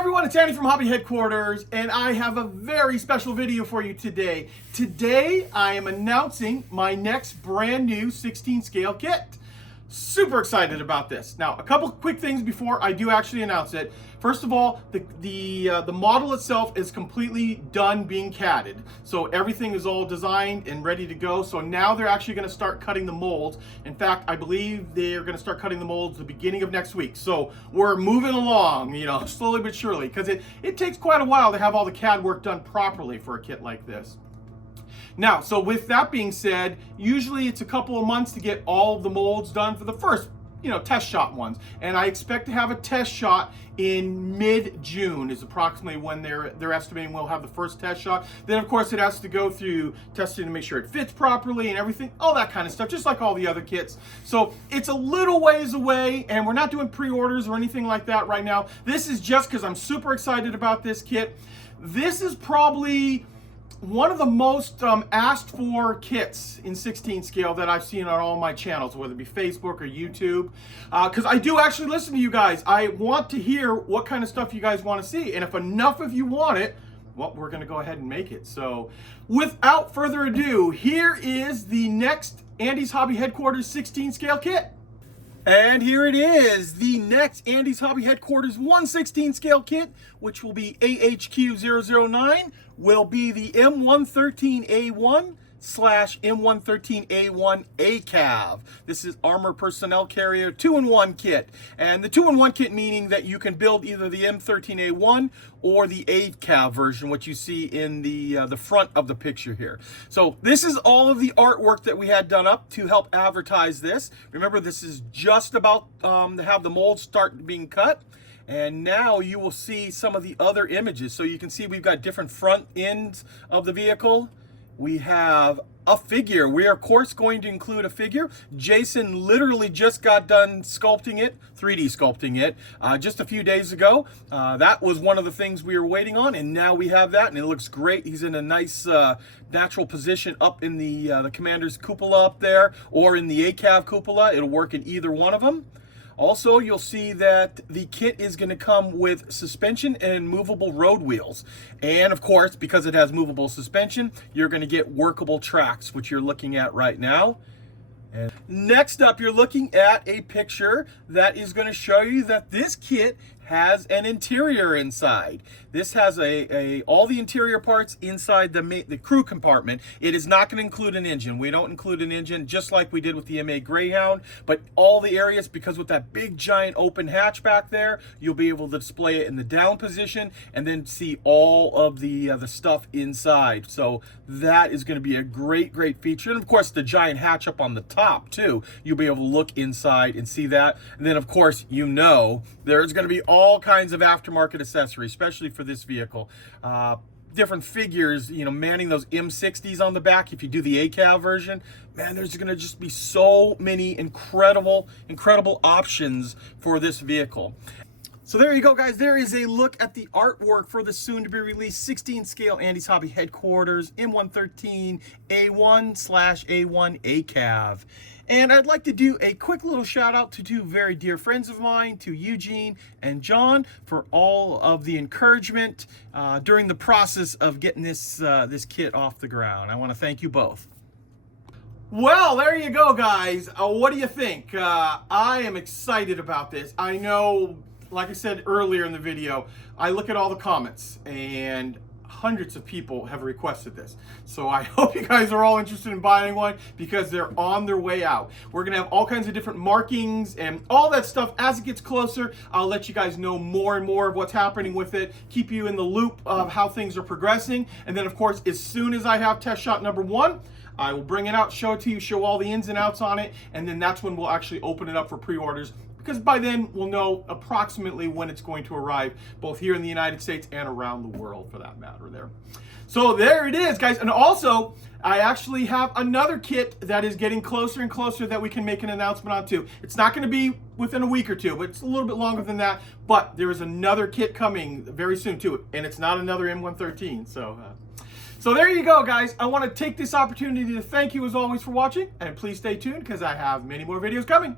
everyone, it's Andy from Hobby Headquarters, and I have a very special video for you today. Today, I am announcing my next brand new 16 scale kit. Super excited about this. Now, a couple quick things before I do actually announce it. First of all, the model itself is completely done being CAD'd. So everything is all designed and ready to go. So now they're actually going to start cutting the molds. In fact, I believe they're going to start cutting the molds the beginning of next week. So we're moving along, slowly but surely, because it takes quite a while to have all the CAD work done properly for a kit like this. Now, so with that being said, usually it's a couple of months to get all of the molds done for the first, test shot ones. And I expect to have a test shot in mid-June is approximately when they're estimating we'll have the first test shot. Then, of course, it has to go through testing to make sure it fits properly and everything, all that kind of stuff, just like all the other kits. So it's a little ways away, and we're not doing pre-orders or anything like that right now. This is just because I'm super excited about this kit. This is probably one of the most asked for kits in 16 scale that I've seen on all my channels, whether it be Facebook or YouTube, because I do actually listen to you guys. I want to hear what kind of stuff you guys want to see, and if enough of you want it, well, we're going to go ahead and make it. So without further ado, here is the next Andy's Hobby Headquarters 16 scale kit. And here it is, the next Andy's Hobby Headquarters 1/16 scale kit, which will be AHQ009, will be the M113 A1 / M113 A1 ACAV. This is Armor Personnel Carrier 2-in-1 kit. And the 2-in-1 kit meaning that you can build either the M13A1 or the ACAV version, which you see in the front of the picture here. So this is all of the artwork that we had done up to help advertise this. Remember, this is just about to have the molds start being cut. And now you will see some of the other images. So you can see we've got different front ends of the vehicle. We have a figure. We are, of course, going to include a figure. Jason literally just got done sculpting it, 3D sculpting it, just a few days ago. That was one of the things we were waiting on, and now we have that, and it looks great. He's in a nice natural position up in the commander's cupola up there, or in the ACAV cupola. It'll work in either one of them. Also, you'll see that the kit is going to come with suspension and movable road wheels. And of course, because it has movable suspension, you're going to get workable tracks, which you're looking at right now. And next up, you're looking at a picture that is going to show you that this kit has an interior inside. This has all the interior parts inside the crew compartment. It is not going to include an engine. We don't include an engine, just like we did with the MA Greyhound, but all the areas, because with that big giant open hatch back there, you'll be able to display it in the down position and then see all of the stuff inside. So that is going to be a great feature. And of course, the giant hatch up on the top too, you'll be able to look inside and see that. And then of course, there's going to be all kinds of aftermarket accessories, especially for this vehicle. Different figures, manning those M60s on the back. If you do the ACAV version, man, there's going to just be so many incredible options for this vehicle. So there you go, guys. There is a look at the artwork for the soon-to-be-released 16 scale Andy's Hobby Headquarters M113 A1 / A1 ACAV. And I'd like to do a quick little shout out to two very dear friends of mine, to Eugene and John, for all of the encouragement during the process of getting this kit off the ground. I want to thank you both. Well, there you go, guys. What do you think? I am excited about this. I know, like I said earlier in the video, I look at all the comments and hundreds of people have requested this. So I hope you guys are all interested in buying one, because they're on their way out. We're gonna have all kinds of different markings and all that stuff. As it gets closer, I'll let you guys know more and more of what's happening with it, keep you in the loop of how things are progressing. And then of course, as soon as I have test shot number 1, I will bring it out, show it to you, show all the ins and outs on it, and then that's when we'll actually open it up for pre-orders, because by then we'll know approximately when it's going to arrive, both here in the United States and around the world for that matter there. So there it is, guys. And also, I actually have another kit that is getting closer and closer that we can make an announcement on too. It's not going to be within a week or two, but it's a little bit longer than that. But there is another kit coming very soon too, and it's not another M113. So there you go, guys. I want to take this opportunity to thank you as always for watching, and please stay tuned because I have many more videos coming.